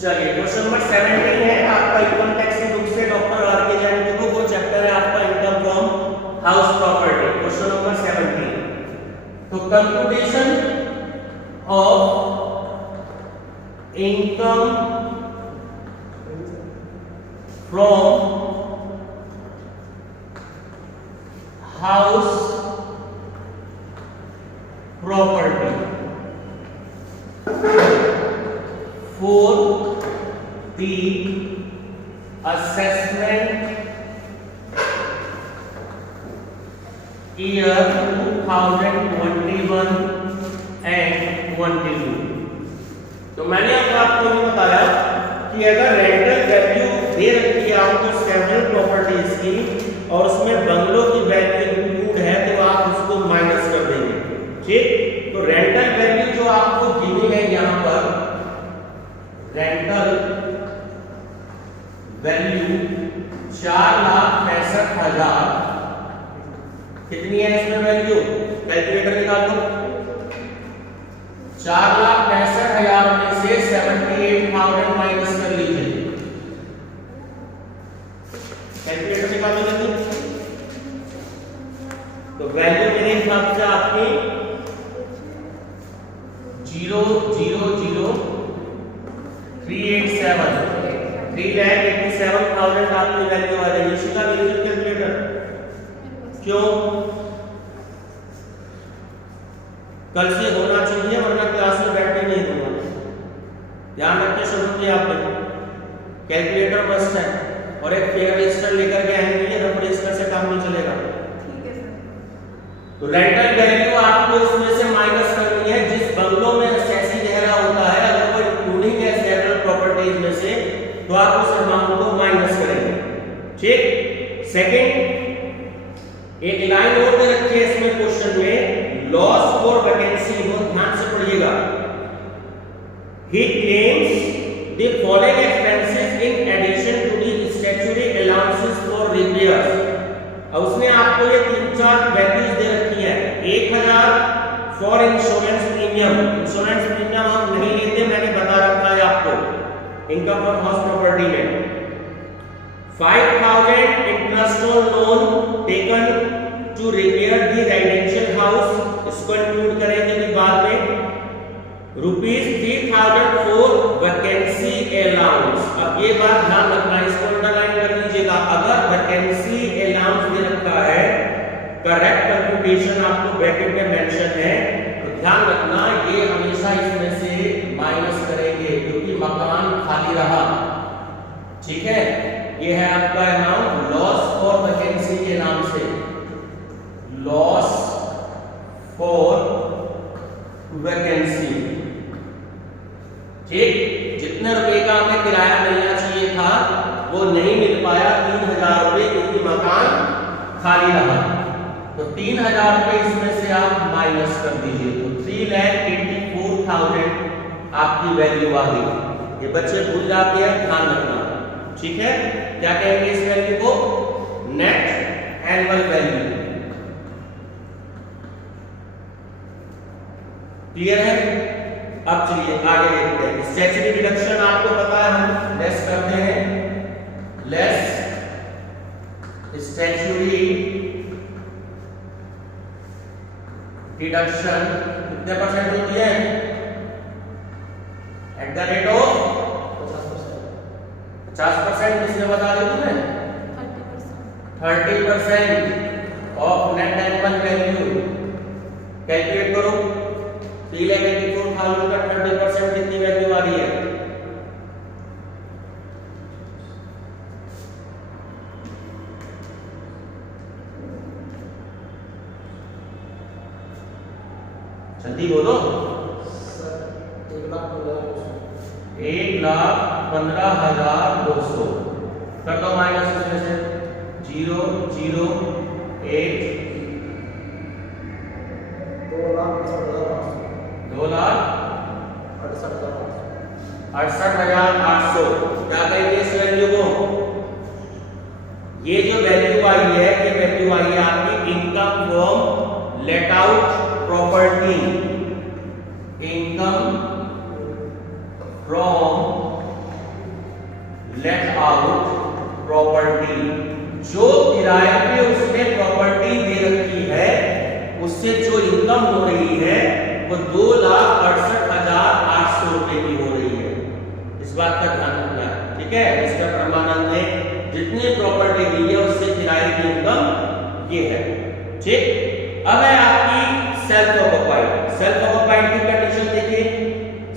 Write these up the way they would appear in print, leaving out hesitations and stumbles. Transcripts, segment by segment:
चलिए question number 17 है आपका इनकम टैक्स की बुक से डॉक्टर आर के जैन की बुक, वो चैप्टर है आपका income from house property. Question number 17, तो computation of income from house property for the assessment year 2021 and 22। तो मैंने आपको ये बताया कि अगर रेंटल वैल्यू दे रखी है आपको सेवरल प्रॉपर्टीज की और उसमें बंगलों की वैल्यू इंक्लूड है तो आप उसको माइनस कर देंगे। ठीक, तो रेंटल वैल्यू जो आपको गिनी है यहां पर रेंटल वैल्यू 4,65,000 कितनी है इसमें वैल्यू, कैलकुलेटर निकाल लो। 4,65,000 में से 78,000 माइनस कर लीजिए, कैलकुलेटर निकाल लो जल्दी। तो वैल्यू मेरे हिसाब से आपकी 3,87,000 आपकी वैल्यू आ रही है। इसी का कैलकुलेटर क्यों, कल से होना चाहिए वरना क्लास में बैठने नहीं दूंगा। ध्यान रखिए, शुरू किया आपने, कैलकुलेटर मस्ट है और एक फेयर रजिस्टर लेकर के आएंगे, रफ रजिस्टर से काम नहीं चलेगा। ठीक है सर। तो रेंटल वैल्यू आपको इसमें से माइनस करनी है जिस बंगलों में सेसी गहरा होता है, अगर वो इंक्लूडिंग है सेवरल प्रॉपर्टीज में से तो आप उस अमाउंट को माइनस करेंगे। ठीक, सेकंड एक लाइन और दे रखी है इसमें क्वेश्चन में, लॉस फॉर वैकेंसी, बहुत ध्यान से पढ़िएगा। He claims the following expenses in addition to the statutory allowances for repairs. अब उसने आपको ये 3-4 वैल्यूज दे रखी है। 1,000 for insurance premium, insurance premium हम नहीं लेते, मैंने बता रखा है आपको इनकम फ्रॉम हाउस प्रॉपर्टी में। 5,000 interest on loan taken to repair the residential house, इसको इंक्लूड करेंगे भी बाद में। ₹3,000 फॉर वैकेंसी अलाउंस। अब ये बात ध्यान रखना, इसको अंडरलाइन कर लीजिएगा। अगर वैकेंसी अलाउंस दे रखा है, करेक्ट कंप्यूटेशन आपको ब्रैकेट में मेंशन है, तो ध्यान रखना ये हमेशा इसमें से माइनस करेंगे क्योंकि मकान खाली रहा। ठीक है, ये है आपका अमाउंट लॉस फॉर वैकेंसी के नाम से, लॉस फॉर वैकेंसी। ठीक, जितने रुपए का हमें किराया मिलना चाहिए था वो नहीं मिल पाया, 3,000 रुपए, क्योंकि मकान खाली रहा। तो 3,000 रुपए इसमें से आप माइनस कर दीजिए, तो 3,84,000 आपकी वैल्यू आ गई। ये बच्चे भूल जाते हैं, ध्यान रखना। ठीक है, क्या कहेंगे इस वैल्यू को, नेट एनुअल वैल्यू। क्लियर है? अब चलिए आगे देखते हैं। स्टैट्यूटरी डिडक्शन आपको पता है, हम लेस करते हैं, लेस स्टैट्यूटरी डिडक्शन कितने परसेंट होती है, एट द रेट ऑफ 50%। किसने बता दिया तुम्हें, 30% of net annual value. Calculate करो, 3,84,000 का 30% कितनी वैल्यू आ रही है, जल्दी बोलो। 1,15,200 कर दो माइनस इसमें से 0,08 2,68,800। क्या कहेंगे इस वैल्यू को, ये जो वैल्यू आई है ये वैल्यू आई है आपकी income from let out property, income from let out property, जो किराए पे उसने प्रॉपर्टी दे रखी है उससे जो इनकम हो रही है वो 2,68,800 रुपए की हो रही है। इस बात का ध्यान रखना है, ठीक है। मिस्टर परमानंद ने जितनी प्रॉपर्टी दी है उससे किराए की इनकम ये है, ठीक। अब है आपकी सेल्फ ऑक्युपाइड। सेल्फ ऑक्युपाइड की कंडीशन देखिए।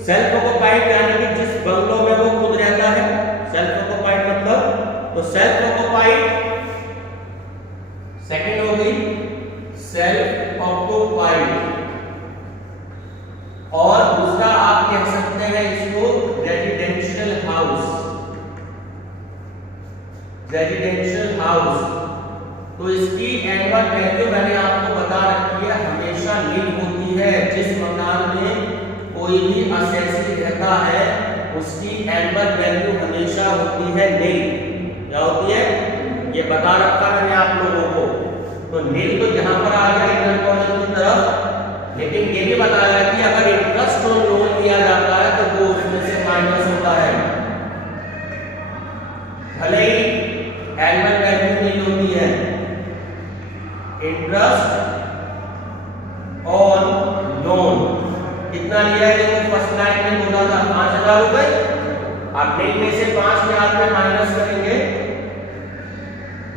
सेल्फ ऑक्युपाइड यानी कि जिस बंगलों में वो खुद रहता है, सेल्फ ऑक्युपाइड मतलब, तो सेल्फ ऑक्युपाइड सेकंड हो गई सेल्फ ऑक्युपाइड, और दूसरा आप कह सकते हैं इसको रेजिडेंशियल हाउस। रेजिडेंशियल हाउस, तो इसकी एनुअल वैल्यू मैंने आपको बता रखी है, हमेशा नील होती है। जिस मकान में कोई भी असेसी रहता है उसकी एनुअल वैल्यू हमेशा होती है नील। क्या होती है ये बता रखा मैंने आप लोगों को। तो नील तो यहां पर आ गया इनर कॉलम की तरफ, लेकिन ये भी बताया कि अगर इंटरेस्ट ऑन लोन लिया जाता है तो वो उसमें से माइनस होता है। भले ही एनुअल वैल्यू नील होती है, इंटरेस्ट ऑन लोन कितना लिया है, देखो फर्स्ट लाइन में बोला था 5,000 रुपए। आप नील में से 5,000 में माइनस करेंगे,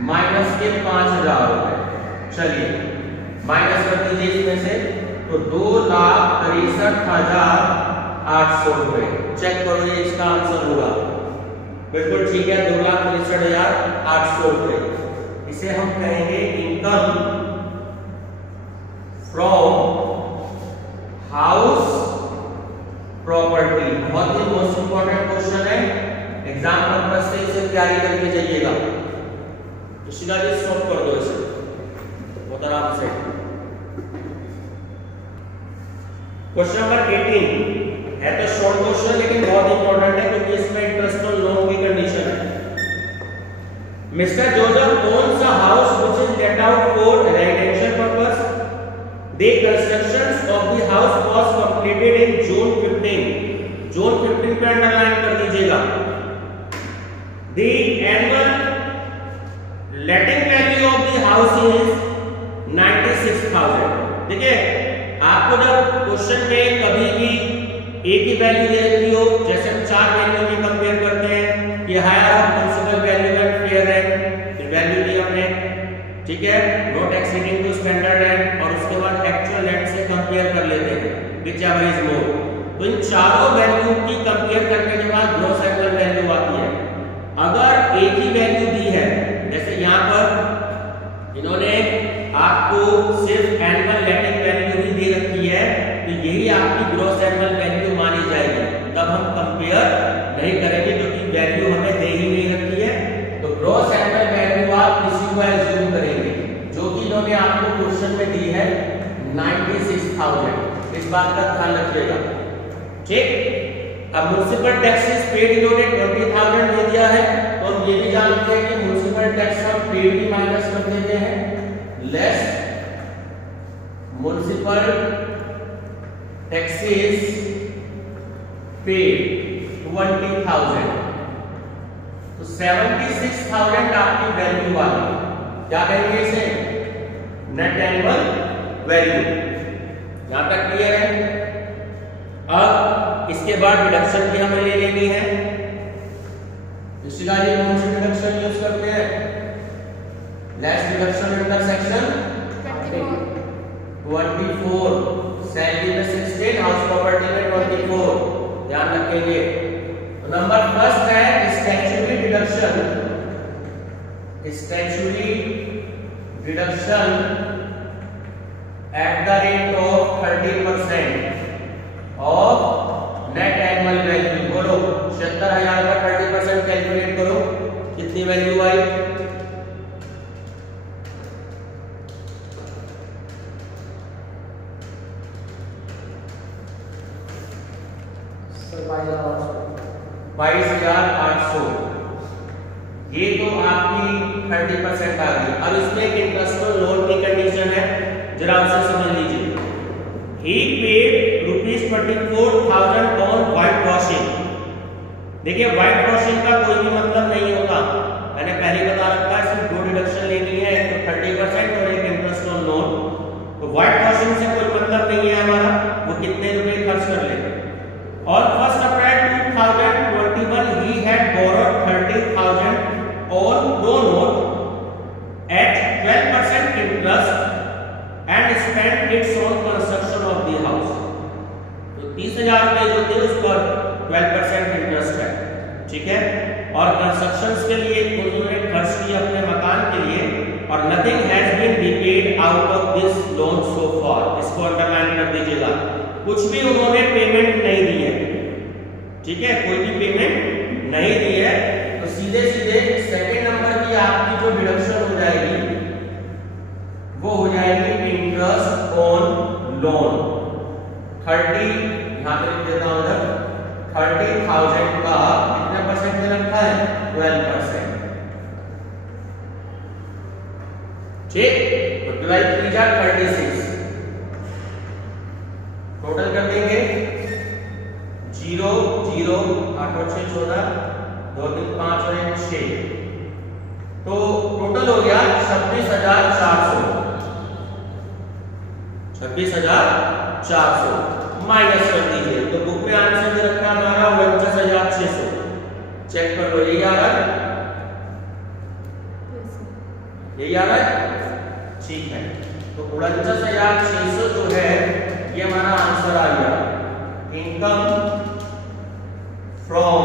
माइनस के 5,000 रुपए। चलिए माइनस कर दीजिए इसमें से, तो 2,63,800 रुपए। चेक करो ये इसका आंसर होगा, बिल्कुल ठीक है, 2,63,800 रुपए। इसे हम कहेंगे इनकम फ्रॉम हाउस प्रॉपर्टी। बहुत ही मोस्ट इंपॉर्टेंट क्वेश्चन है, एग्जाम पर्पस से इसे तैयारी करके जाइएगा। तो सीधा जी सॉल्व कर दो इसे बहुत आराम से। क्वेश्चन नंबर 18 है तो शॉर्ट क्वेश्चन, लेकिन बहुत इंपॉर्टेंट है क्योंकि इसमें इंटरेस्ट ऑन लोन की कंडीशन है। Mister Joseph owns a house which is let out for residential purpose. The construction of the house was completed in June 15. June 15 पे अंडरलाइन कर दीजिएगा। The annual letting value of the house is 96,000। देखिए आपको जब question में कभी भी एक ही वैल्यू दे रखी हो, जैसे हम 4 वैल्यू में कंपेयर करते हैं कि higher of principal value and fair rent, फिर वैल्यू दी हमने, ठीक है, not exceeding to standard rent, और उसके बाद एक्चुअल रेंट से कंपेयर कर लेते हैं व्हिच एवर इज मोर। तो इन चारों वैल्यू की कंपेयर करने के बाद ग्रॉस एनुअल वैल्यू आती है। अगर एक ही वैल्यू दी है, जैसे यहाँ पर इन्होंने आपको सिर्फ एनुअल लेटिंग वैल्यू ही दे रखी है, तो यही आपकी ग्रॉस एनुअल वैल्यू मानी जाएगी। तब हम कंपेयर नहीं करेंगे क्योंकि वैल्यू हमें दे ही नहीं रखी है। तो ग्रॉस एनुअल वैल्यू आप किसी को एज्यूम करेंगे जो कि इन्होंने आपको क्वेश्चन में दी है 96,000। इस बात का ध्यान रखिएगा, ठीक। अब म्युनिसिपल टैक्सेस पेड इन्होंने 20,000 दे दिया है, तो हम ये भी जानते हैं कि म्युनिसिपल टैक्स हम पेड भी माइनस कर देते हैं, लेस म्युनिसिपल टैक्सेस पेड 20,000। तो 76,000 आपकी वैल्यू आ गई। क्या कहेंगे इसे? Net annual value. यहां तक क्लियर है? अब इसके बाद डिडक्शन भी हमें ले लेनी है। इसका लिए कौन सी डिडक्शन यूज करते हैं? Less deduction under section 24, salary में 16, हाउस प्रॉपर्टी में 24। ध्यान रखेंगे। तो नंबर फर्स्ट है statutory deduction. Statutory deduction at the rate of 30% of net annual value. बोलो 76,000 का 30% कैलकुलेट करो, कितनी वैल्यू आई? बाईस 22,800। ये तो आपकी 30% आ गई। अब इसमें एक इंटरेस्ट ऑन लोन की कंडीशन है, जरा उसे समझ लीजिए। He paid ₹24,000 on white washing देखिए व्हाइट वॉशिंग का कोई भी मतलब नहीं होता, मैंने पहले बता रखा है, सिर्फ दो डिडक्शन लेनी है, एक तो 30% और एक इंटरेस्ट ऑन लोन। तो व्हाइट वॉशिंग से कोई मतलब नहीं है हमारा, वो कितने रुपए खर्च कर ले। और 1 अप्रैल 2021 he had borrowed 30,000 on loan note at 12% interest and spent it on construction of the house। तो 30,000 रुपए जो थे उस पर 12% इंटरेस्ट है, ठीक है, और कंस्ट्रक्शंस के लिए उन्होंने खर्च किया अपने मकान के लिए, और nothing has been repaid out of this loan so far. इसको अंडरलाइन कर दीजिएगा, कुछ भी उन्होंने पेमेंट नहीं दी है, ठीक है, कोई भी पेमेंट नहीं दी है। तो सीधे सीधे सेकंड नंबर की आपकी जो डिडक्शन हो जाएगी वो हो जाएगी इंटरेस्ट ऑन लोन 30, यहां पे लिख देता हूं इधर, 30,000 का कितने परसेंट में रखा है, 12%, ठीक। तो 12 3 जा 36, टोटल कर देंगे 0 0 8 और 6 14, 2 3 5 और 1 6, तो टोटल हो गया 26,400, 26,400 माइनस कर दीजिए। तो बुक में आंसर दे रखा है हमारा 29,600, चेक कर लो, यही आ रहा है, यही आ रहा है, ठीक है। तो 29,600 जो है ये हमारा आंसर आ गया, इनकम फ्रॉम